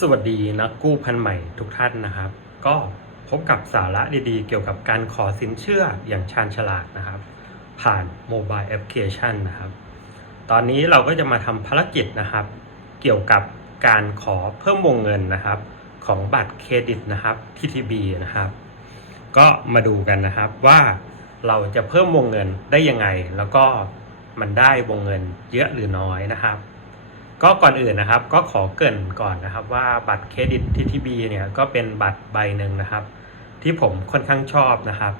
สวัสดีนักกู้พันใหม่ทุกท่านนะครับ ก็พบกับสาระดีๆ เกี่ยวกับการขอสินเชื่ออย่างชาญฉลาดนะครับ ผ่านโมบายแอปพลิเคชันนะครับ ตอนนี้เราก็จะมาทำภารกิจนะครับ เกี่ยวกับการขอเพิ่มวงเงินนะครับ ของบัตรเครดิตนะครับ TTB นะครับ ก็มาดูกันนะครับว่าเราจะเพิ่มวงเงินได้ยังไง แล้วก็มันได้วงเงินเยอะหรือน้อยนะครับ ก็ก่อนอื่นนะครับก็ขอเกริ่นก่อนนะครับว่าบัตรเครดิต TTB เนี่ยก็เป็นบัตรใบหนึ่งนะครับ ที่ผมค่อนข้างชอบนะครับ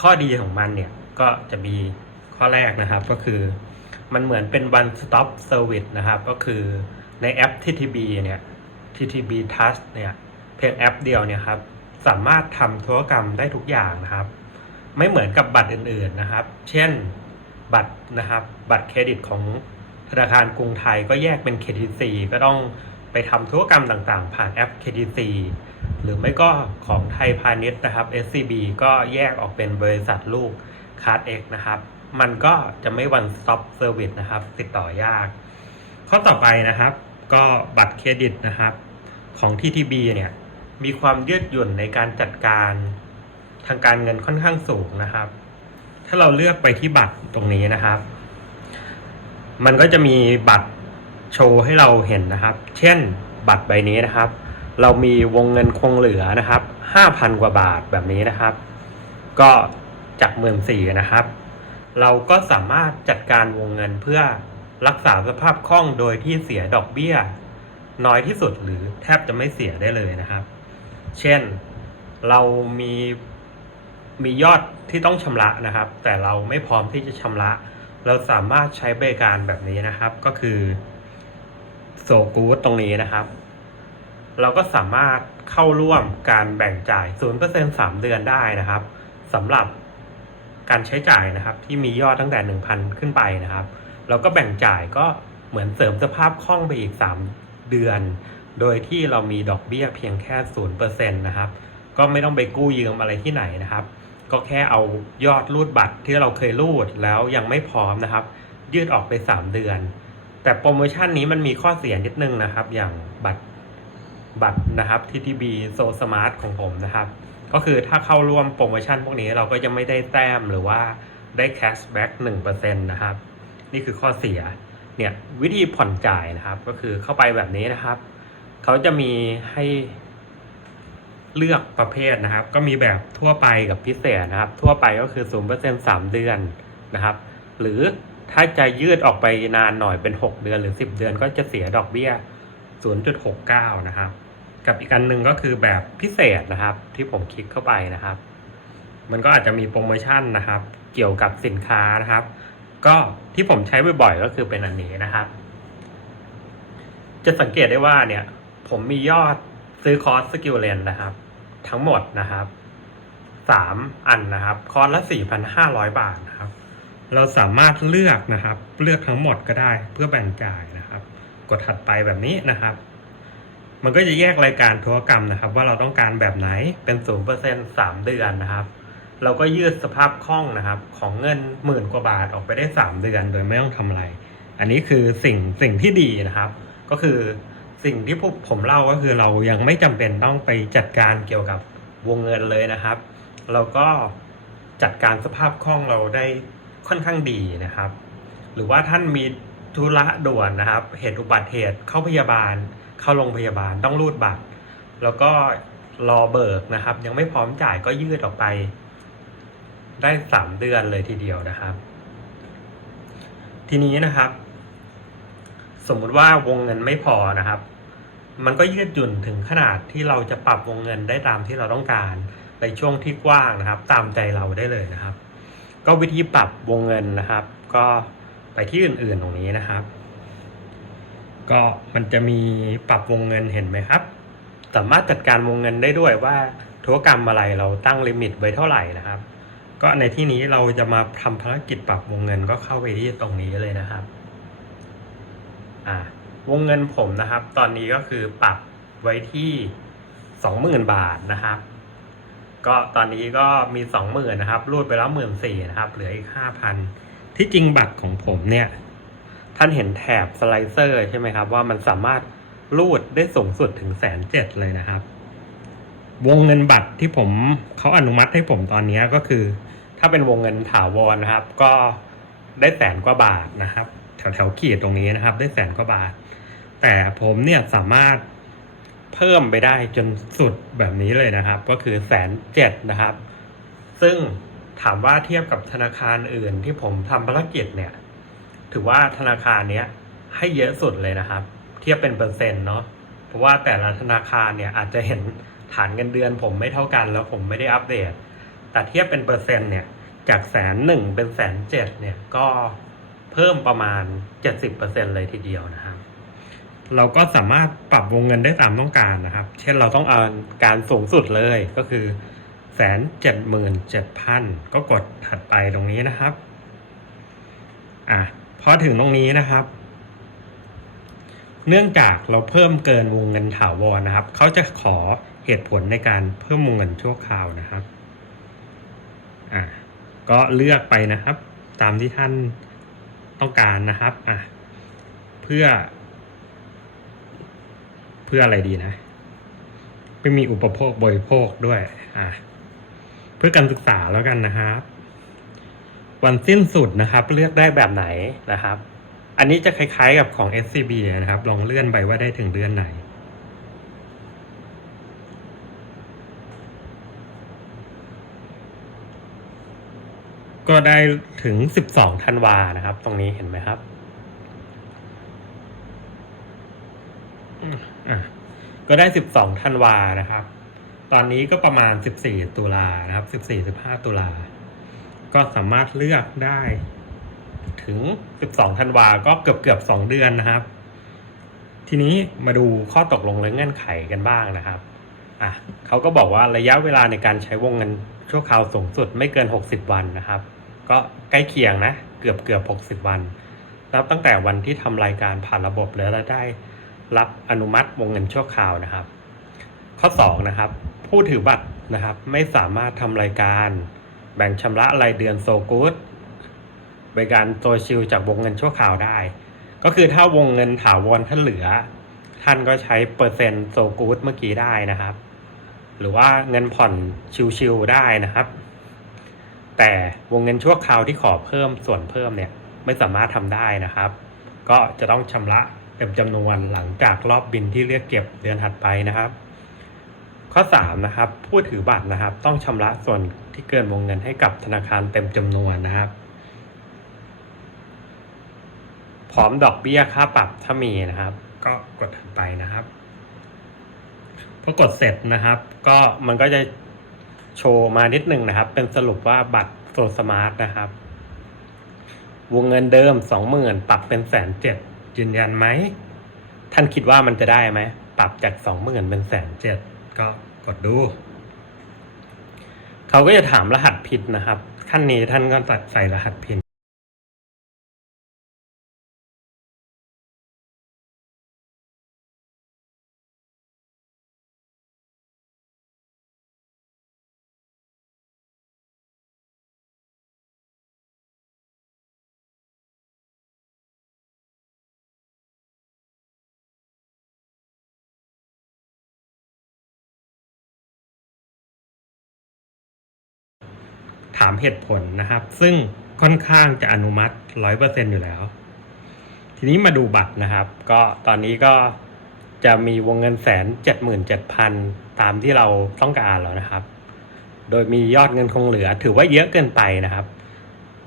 ข้อดีของมันเนี่ยก็จะมีข้อแรกนะครับก็คือ มันเหมือนเป็น one stop service นะครับ ก็คือในแอป TTB เนี่ย TTB Touch เนี่ยเพียงแอปเดียวเนี่ยครับสามารถทำธุรกรรมได้ทุกอย่างนะครับ ไม่เหมือนกับบัตรอื่นๆนะครับ เช่นบัตรนะครับ บัตรเครดิตของ ธนาคารกรุงไทยก็แยกเป็น KTC ก็ต้องไปทำธุรกรรมต่างๆ ผ่านแอป KTC หรือไม่ก็ของไทยพาณิชย์นะครับ SCB ก็แยกออกเป็นบริษัทลูก Card X นะครับ มันก็จะไม่ one stop service นะครับ ติดต่อยาก ข้อต่อไปนะครับ ก็บัตรเครดิตนะครับ ของ TTB เนี่ย มีความยืดหยุ่นในการจัดการทางการเงินค่อนข้างสูงนะครับ ถ้าเราเลือกไปที่บัตรตรงนี้นะครับ มันก็จะมีบัตรโชว์ให้เราเห็นนะครับ เช่นบัตรใบนี้นะครับ เรามีวงเงินคงเหลือนะครับ 5,000 กว่าบาทแบบนี้นะครับ ก็จากหมื่นสี่นะครับ เราก็สามารถจัดการวงเงินเพื่อรักษาสภาพคล่องโดยที่เสียดอกเบี้ย น้อยที่สุดหรือแทบจะไม่เสียได้เลยนะครับ เช่นเรามีมียอดที่ต้องชำระนะครับ แต่เราไม่พร้อมที่จะชำระ เราสามารถใช้บริการแบบนี้นะครับ ก็คือโซกูดตรงนี้นะครับ เราก็สามารถเข้าร่วมการแบ่งจ่าย 0% 3 เดือนได้นะครับสำหรับการใช้จ่ายนะครับ ที่มียอดตั้งแต่ 1,000 ขึ้นไปนะครับ เราก็แบ่งจ่ายก็เหมือนเสริมสภาพคล่องไปอีก 3 เดือน โดยที่เรามีดอกเบี้ยเพียงแค่ 0%นะครับ ก็ไม่ต้องไปกู้ยืมอะไรที่ไหนนะครับ ก็แค่เอายอดรูดบัตรที่เราเคยรูดแล้วยังไม่พร้อมนะครับ ยืดออกไป 3 เดือน แต่โปรโมชั่นนี้มันมีข้อเสียนิดนึงนะครับ อย่างบัตรบัตรนะครับ TTB So Smart ของผมนะครับ ก็คือถ้าเข้าร่วมโปรโมชั่นพวกนี้เราก็จะไม่ได้แต้มหรือว่าได้แคชแบ็ก1%นะครับ นี่คือข้อเสียเนี่ยวิธีผ่อนจ่ายนะครับ ก็คือเข้าไปแบบนี้นะครับ เขาจะมีให้ เลือกประเภทนะครับ ก็มีแบบทั่วไปกับพิเศษนะครับ ทั่วไปก็คือ0% 3 เดือนนะครับ หรือถ้าจะยืดออกไปนานหน่อยเป็น 6 เดือนหรือ 10 เดือนก็จะเสียดอกเบี้ย 0.69 นะครับ กับอีกอันหนึ่งก็คือแบบพิเศษนะครับ ที่ผมคลิกเข้าไปนะครับ มันก็อาจจะมีโปรโมชั่นนะครับ เกี่ยวกับสินค้านะครับ ก็ที่ผมใช้บ่อยๆก็คือเป็นอันนี้นะครับ จะสังเกตได้ว่าเนี่ย ผมมียอดซื้อคอร์สสกิลเลนนะครับ ทั้งหมดนะครับสามอันนะครับ คอร์สละสี่พันห้าร้อยบาทนะครับ เราสามารถเลือกนะครับ เลือกทั้งหมดก็ได้เพื่อแบ่งจ่ายนะครับ กดถัดไปแบบนี้นะครับ มันก็จะแยกรายการธุรกรรมนะครับ ว่าเราต้องการแบบไหนเป็นศูนย์เปอร์เซ็นต์สามเดือนนะครับ เราก็ยืดสภาพคล่องนะครับ ของเงินหมื่นกว่าบาทออกไปได้สามเดือนโดยไม่ต้องทำอะไร อันนี้คือสิ่งสิ่งที่ดีนะครับ ก็คือ สิ่งที่ผมเล่าก็คือเรายังไม่จำเป็นต้องไปจัดการเกี่ยวกับวงเงินเลยนะครับ เราก็จัดการสภาพคล่องเราได้ค่อนข้างดีนะครับ หรือว่าท่านมีธุระด่วนนะครับ เหตุอุบัติเหตุเข้าพยาบาล เข้าโรงพยาบาลต้องรูดบัตร แล้วก็รอเบิกนะครับ ยังไม่พร้อมจ่ายก็ยืดออกไป ได้สามเดือนเลยทีเดียวนะครับ ทีนี้นะครับ สมมุติว่าวงเงินไม่พอนะครับ มันก็ยืดหยุ่นถึงขนาดที่เราจะปรับวงเงินได้ตามที่เราต้องการในช่วงที่กว้างนะครับ ตามใจเราได้เลยนะครับ ก็วิธีปรับวงเงินนะครับ ก็ไปที่อื่นๆตรงนี้นะครับ ก็มันจะมีปรับวงเงินเห็นไหมครับ สามารถจัดการวงเงินได้ด้วยว่าธุรกรรมอะไรเราตั้งลิมิตไว้เท่าไหร่นะครับ ก็ในที่นี้เราจะมาทำภารกิจปรับวงเงินก็เข้าไปที่ตรงนี้เลยนะครับ อ่า วงเงินผมนะครับ ตอนนี้ก็คือปรับไว้ที่สองหมื่นบาทนะครับ ก็ตอนนี้ก็มีสองหมื่นนะครับ รูดไปแล้วหมื่นสี่นะครับ เหลืออีกห้าพันที่จริงบัตรของผมเนี่ย ท่านเห็นแถบสไลเซอร์ใช่ไหมครับ ว่ามันสามารถรูดได้สูงสุดถึงแสนเจ็ดเลยนะครับ วงเงินบัตรที่ผมเขาอนุมัติให้ผมตอนนี้ก็คือ ถ้าเป็นวงเงินถาวรนะครับ ก็ได้แสนกว่าบาทนะครับ แถวแถวขีดตรงนี้นะครับ ได้แสนกว่าบาท แต่ผมเนี่ยสามารถเพิ่มไปได้จนสุดแบบนี้เลยนะครับ ก็คือแสนเจ็ดนะครับ ซึ่งถามว่าเทียบกับธนาคารอื่นที่ผมทำภารกิจเนี่ย ถือว่าธนาคารเนี้ยให้เยอะสุดเลยนะครับ เทียบเป็นเปอร์เซ็นต์เนาะเพราะว่าแต่ละธนาคารเนี่ยอาจจะเห็นฐานเงินเดือนผมไม่เท่ากันแล้วผมไม่ได้อัปเดต แต่เทียบเป็นเปอร์เซ็นต์เนี่ยจากแสนหนึ่งเป็นแสนเจ็ดเนี่ยก็ เพิ่มประมาณ 70%เลยทีเดียวนะครับ เราก็สามารถปรับวงเงินได้ตามต้องการนะครับ เช่นเราต้องเอาการสูงสุดเลยก็คือแสนเจ็ดหมื่นเจ็ดพันก็กดถัดไปตรงนี้นะครับอะพอถึงตรงนี้นะครับ เนื่องจากเราเพิ่มเกินวงเงินถาวรนะครับ เขาจะขอเหตุผลในการเพิ่มวงเงินชั่วคราวนะครับอะก็เลือกไปนะครับ ตามที่ท่าน ต้องการนะครับอะเพื่อ เพื่ออะไรดีนะไม่มีอุปโภคบริโภคด้วยอะเพื่อการศึกษาแล้วกันนะครับ วันสิ้นสุดนะครับ เลือกได้แบบไหนนะครับ อันนี้จะคล้ายๆกับของ SCB นะครับ ลองเลื่อนไปว่าได้ถึงเดือนไหน ก็ได้ถึง 12ธันวานะครับ ตรงนี้เห็นไหมครับก็ได้ 12ธันวานะครับ ตอนนี้ก็ประมาณ 14 ตุลานะครับ 14-15 ตุลา ก็สามารถเลือกได้ ถึง 12ธันวาก็เกือบเกือบ2เดือนนะครับ ทีนี้มาดูข้อตกลงและเงื่อนไขกันบ้างนะครับ อะเขาก็บอกว่าระยะเวลาในการใช้วงเงิน ชั่วคราวสูงสุดไม่เกิน 60 วันนะครับ ก็ใกล้เคียงนะ เกือบเกือบ 60 วัน นับตั้งแต่วันที่ทำรายการผ่านระบบแล้วได้รับอนุมัติวงเงินชั่วคราวนะครับ ข้อ 2 นะครับ ผู้ถือบัตรนะครับ ไม่สามารถทำรายการ แบ่งชำระรายเดือนโซกูดบริการโซชิลจากวงเงินชั่วคราวได้ ก็คือถ้าวงเงินถาวรท่านเหลือ ท่านก็ใช้เปอร์เซ็นต์โซกูดเมื่อกี้ได้นะครับ หรือว่าเงินผ่อนชิวๆได้นะครับ แต่วงเงินชั่วคราวที่ขอเพิ่มส่วนเพิ่มเนี่ยไม่สามารถทำได้นะครับ ก็จะต้องชำระเต็มจำนวนหลังจากรอบบินที่เรียกเก็บเดือนถัดไปนะครับ ข้อ3นะครับผู้ถือบัตรนะครับ ต้องชำระส่วนที่เกินวงเงินให้กับธนาคารเต็มจำนวนนะครับ พร้อมดอกเบี้ยค่าปรับถ้ามีนะครับ ก็กดถัดไปนะครับ พอกดเสร็จนะครับ ก็มันก็จะโชว์มานิดหนึ่งนะครับ เป็นสรุปว่าบัตรโซสมาร์ทนะครับ วงเงินเดิมสองหมื่นปรับเป็นแสนเจ็ดยืนยันไหม ท่านคิดว่ามันจะได้ไหม ปรับจากสองหมื่นเป็นแสนเจ็ดก็กดดู เขาก็จะถามรหัสผิดนะครับ ขั้นนี้ท่านก็ใส่รหัสผิดามเหตุผลนะครับ ซึ่งค่อนข้างจะอนุมัติร้อยเปอร์เซ็นอยู่แล้ว ทีนี้มาดูบัตรนะครับ ก็ตอนนี้ก็จะมีวงเงินแสนเจ็ดหมื่นเจ็ดพันตามที่เราต้องการแล้วนะครับ โดยมียอดเงินคงเหลือ ถือว่าเยอะเกินไปนะครับ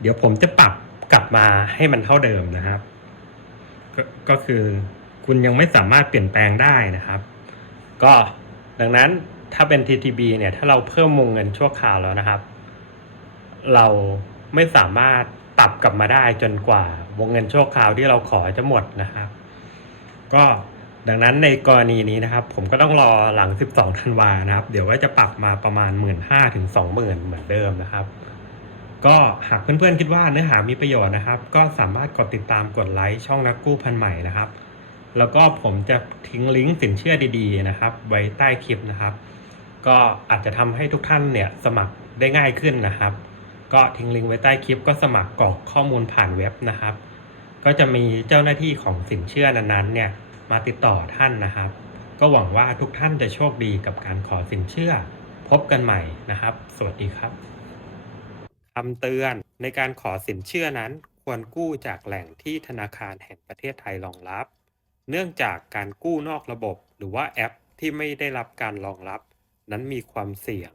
เดี๋ยวผมจะปรับกลับมาให้มันเท่าเดิมนะครับกก็คือคุณยังไม่สามารถเปลี่ยนแปลงได้นะครับ ก็ดังนั้นถ้าเป็น TTB เนี่ย ถ้าเราเพิ่มวงเงินชั่วคราวแล้วนะครับ เราไม่สามารถปรับกลับมาได้จนกว่าวงเงินชั่วคราวที่เราขอจะหมดนะครับ ก็ดังนั้นในกรณีนี้นะครับ ผมก็ต้องรอหลัง 12ธันวานะครับ เดี๋ยวว่าจะปรับมาประมาณ 1 5ื่นถึง20,000เหมือนเดิมนะครับ ก็หากเพื่อนๆคิดว่าเนื้อหามีประโยชน์นะครับ ก็สามารถกดติดตามกดไลค์ช่องนักกู้พันใหม่นะครับ แล้วก็ผมจะทิ้งลิงก์สินเชื่อดีๆนะครับ ไว้ใต้คลิปนะครับ ก็อาจจะทำให้ทุกท่านเนี่ยสมัครได้ง่ายขึ้นนะครับ ก็ทิ้งลิงก์ไว้ใต้คลิปก็สมัครกรอกข้อมูลผ่านเว็บนะครับ ก็จะมีเจ้าหน้าที่ของสินเชื่อนั้นๆเนี่ยมาติดต่อท่านนะครับ ก็หวังว่าทุกท่านจะโชคดีกับการขอสินเชื่อ พบกันใหม่นะครับ สวัสดีครับคำเตือนในการขอสินเชื่อนั้น ควรกู้จากแหล่งที่ธนาคารแห่งประเทศไทยรองรับ เนื่องจากการกู้นอกระบบ หรือว่าแอปที่ไม่ได้รับการรองรับ นั้นมีความเสี่ยง